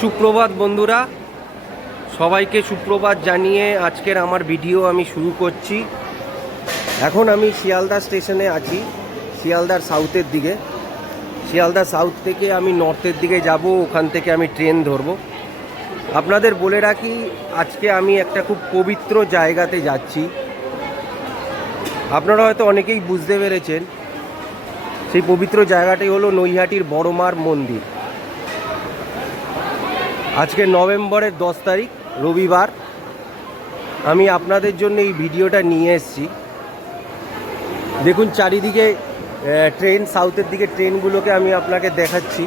সুপ্রভাত বন্ধুরা, সবাইকে সুপ্রভাত জানিয়ে আজকের আমার ভিডিও আমি শুরু করছি। এখন আমি শিয়ালদা স্টেশনে আছি, শিয়ালদার সাউথের দিকে। শিয়ালদা সাউথ থেকে আমি নর্থের দিকে যাব, ওখান থেকে আমি ট্রেন ধরব। আপনাদের বলে রাখি, আজকে আমি একটা খুব পবিত্র জায়গাতে যাচ্ছি। আপনারা হয়তো অনেকেই বুঝতে পেরেছেন, সেই পবিত্র জায়গাটি হলো নৈহাটির বড়মার মন্দির। আজকে নভেম্বরের 10 তারিখ রবিবার। আমি আপনাদের জন্য এই ভিডিওটা নিয়ে এসেছি। দেখুন চারিদিকে ট্রেন, সাউথের দিকে ট্রেনগুলোকে আমি আপনাকে দেখাচ্ছি।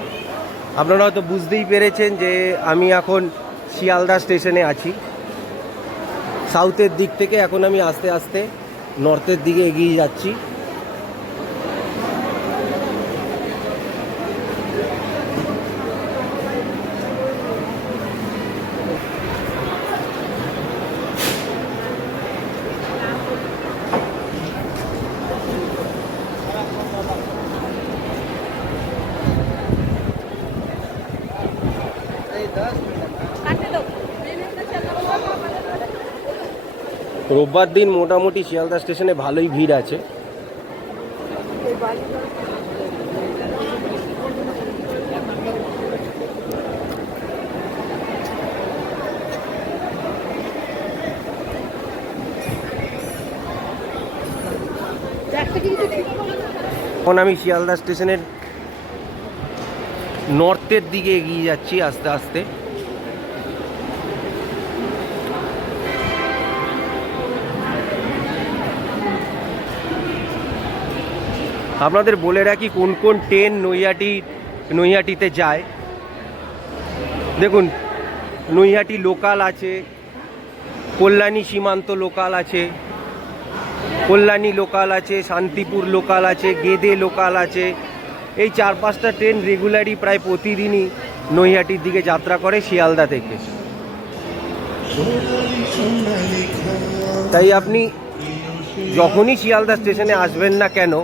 আপনারা হয়তো বুঝতেই পেরেছেন যে আমি এখন শিয়ালদা স্টেশনে আছি। সাউথের দিক থেকে এখন আমি আস্তে আস্তে নর্থের দিকে এগিয়ে যাচ্ছি। রোববার দিন মোটামুটি শিয়ালদা স্টেশনে ভালোই ভিড় আছে। এখন আমি শিয়ালদা স্টেশনের নর্থের দিকে এগিয়ে যাচ্ছি আস্তে আস্তে। আপনাদের বলে রাখি কোন কোন ট্রেন নৈহাটিতে যায়। দেখুন, নৈহাটি লোকাল আছে, কল্যাণী সীমান্ত লোকাল আছে, কল্যাণী লোকাল আছে, শান্তিপুর লোকাল আছে, গেদে লোকাল আছে। এই 4-5টা ট্রেন রেগুলারই প্রায় প্রতিদিনই নৈহাটির দিকে যাত্রা করে শিয়ালদা থেকে। তাই আপনি যখনই শিয়ালদা স্টেশনে আসবেন না কেন,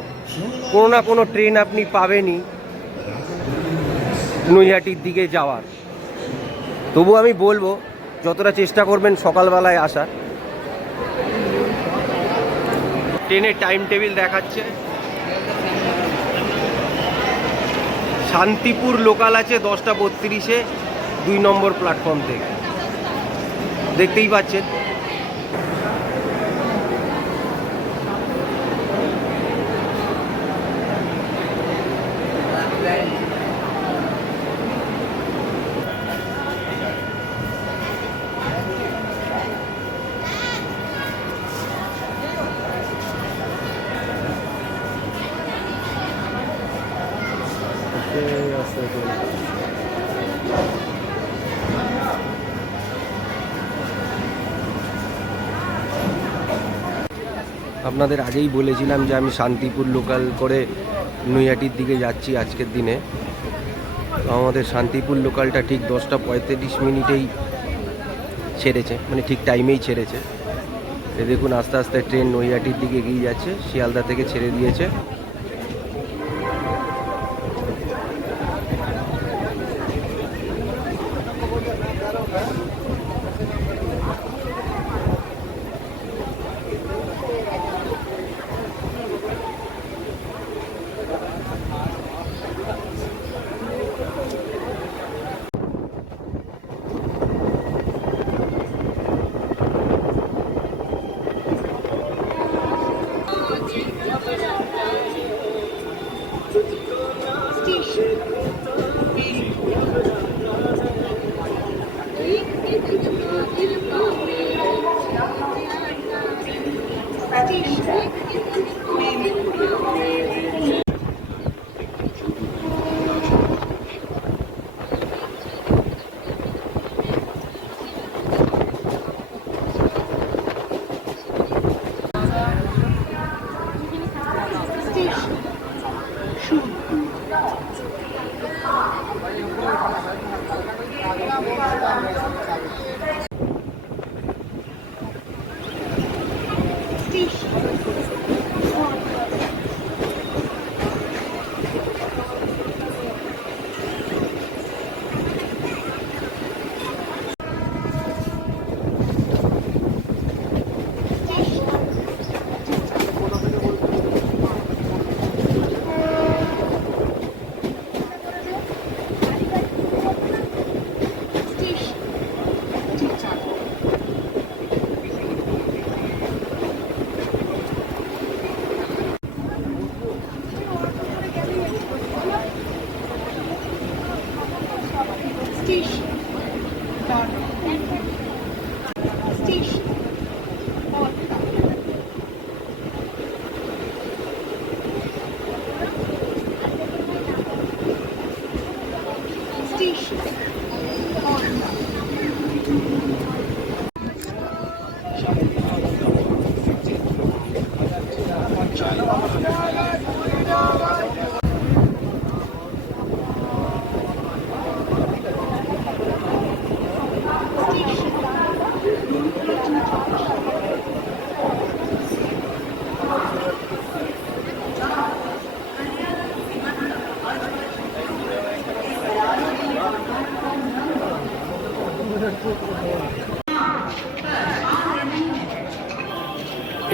কোনো না কোনো ট্রেন আপনি পাবেনই নৈহাটির দিকে যাওয়ার। তবু আমি বলবো, যতটা চেষ্টা করবেন সকালবেলায় আসার। ট্রেনের টাইম টেবিল দেখাচ্ছে। শান্তিপুর লোকাল আছে 10টা 32-এ, 2 নম্বর প্ল্যাটফর্ম থেকে। দেখতেই পাচ্ছেন। আপনাদের আগেই বলেছিলাম যে আমি শান্তিপুর লোকাল করে নৈহাটির দিকে যাচ্ছি আজকের দিনে। তো আমাদের শান্তিপুর লোকালটা ঠিক 10টা 35 ছেড়েছে, মানে ঠিক টাইমেই ছেড়েছে। দেখুন আস্তে আস্তে ট্রেন নৈহাটির দিকে এগিয়ে যাচ্ছে, শিয়ালদা থেকে ছেড়ে দিয়েছে।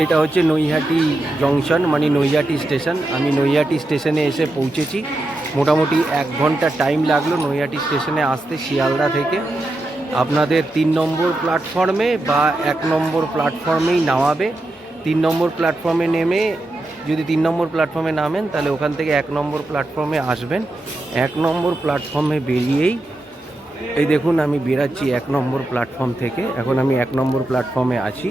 এটা হচ্ছে নৈহাটি জংশন, মানে নৈহাটি স্টেশন। আমি নৈহাটি স্টেশনে এসে পৌঁছেছি। মোটামুটি 1 ঘন্টা টাইম লাগলো নৈহাটি স্টেশনে আসতে শিয়ালদা থেকে। আপনাদের 3 নম্বর প্ল্যাটফর্মে বা 1 নম্বর প্ল্যাটফর্মেই নামাবে। 3 নম্বর প্ল্যাটফর্মে নেমে যদি 3 নম্বর প্ল্যাটফর্মে নামেন তাহলে ওখান থেকে 1 নম্বর প্ল্যাটফর্মে আসবেন। 1 নম্বর প্ল্যাটফর্মে বেরিয়েই এই দেখুন আমি বেরাচ্ছি 1 নম্বর প্ল্যাটফর্ম থেকে। এখন আমি 1 নম্বর প্ল্যাটফর্মে আছি।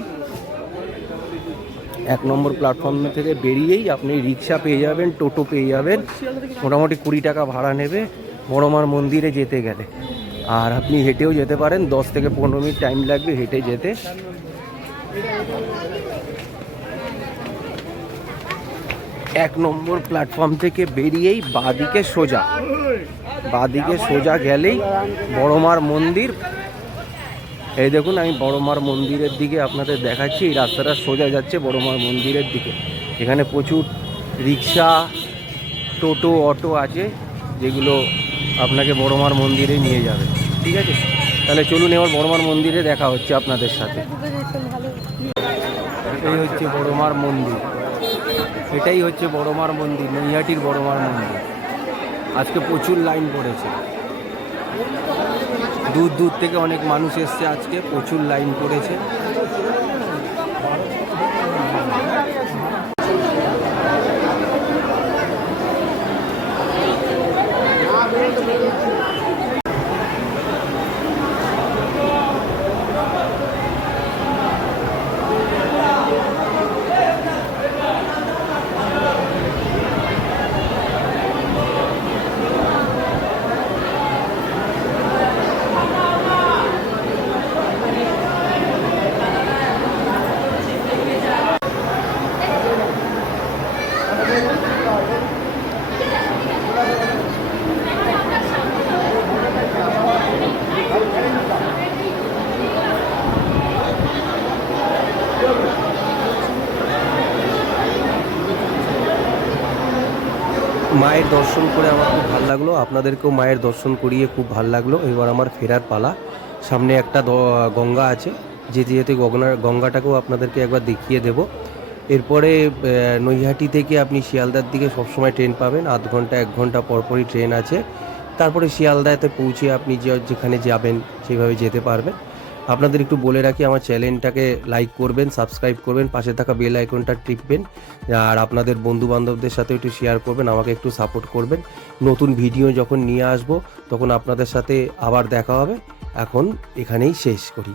1 নম্বর প্ল্যাটফর্ম থেকে বেরিয়েই আপনি রিক্সা পেয়ে যাবেন, টোটো পেয়ে যাবেন। মোটামুটি 20 টাকা ভাড়া নেবে বড়মার মন্দিরে যেতে গেলে। আর আপনি হেঁটেও যেতে পারেন, 10 থেকে 15 মিনিট টাইম লাগবে হেঁটে যেতে। এক নম্বর প্ল্যাটফর্ম থেকে বেরিয়েই বাঁদিকে সোজা গেলেই বড়মার মন্দির। এই দেখুন আমি বড়মার মন্দিরের দিকে আপনাদের দেখাচ্ছি। এই রাস্তাটা সোজা যাচ্ছে বড়মার মন্দিরের দিকে। এখানে প্রচুর রিক্সা, টোটো, অটো আছে যেগুলো আপনাকে বড়মার মন্দিরে নিয়ে যাবে। ঠিক আছে, তাহলে চলুন এবার বড়মার মন্দিরে দেখা হচ্ছে আপনাদের সাথে। এই হচ্ছে বড়মার মন্দির, এটাই হচ্ছে বড়মার মন্দির, নৈহাটির বড়মার মন্দির। আজকে প্রচুর লাইন পড়েছে, দূর দূর থেকে অনেক মানুষ এসছে, আজকে প্রচুর লাইন পড়েছে। মায়ের দর্শন করে আমার খুব ভালো লাগলো, আপনাদেরকেও মায়ের দর্শন করিয়ে খুব ভালো লাগলো। এবার আমার ফেরার পালা। সামনে একটা গঙ্গা আছে, যেতে যেতে গঙ্গাটাকেও আপনাদেরকে একবার দেখিয়ে দেব। এরপরে নৈহাটি থেকে আপনি শিয়ালদার দিকে সবসময় ট্রেন পাবেন, 0.5 ঘন্টা 1 ঘন্টা পরপরই ট্রেন আছে। তারপরে শিয়ালদাতে পৌঁছে আপনি যেখানে যাবেন সেইভাবে যেতে পারবেন। আপনাদের একটু বলে রাখি, আমার চ্যানেলটাকে লাইক করবেন, সাবস্ক্রাইব করবেন, পাশে থাকা বেল আইকনটা টিপবেন, আর আপনাদের বন্ধু বান্ধবদের সাথে একটু শেয়ার করবেন, আমাকে একটু সাপোর্ট করবেন। নতুন ভিডিও যখন নিয়ে আসবো তখন আপনাদের সাথে আবার দেখা হবে। এখন এখানেই শেষ করি।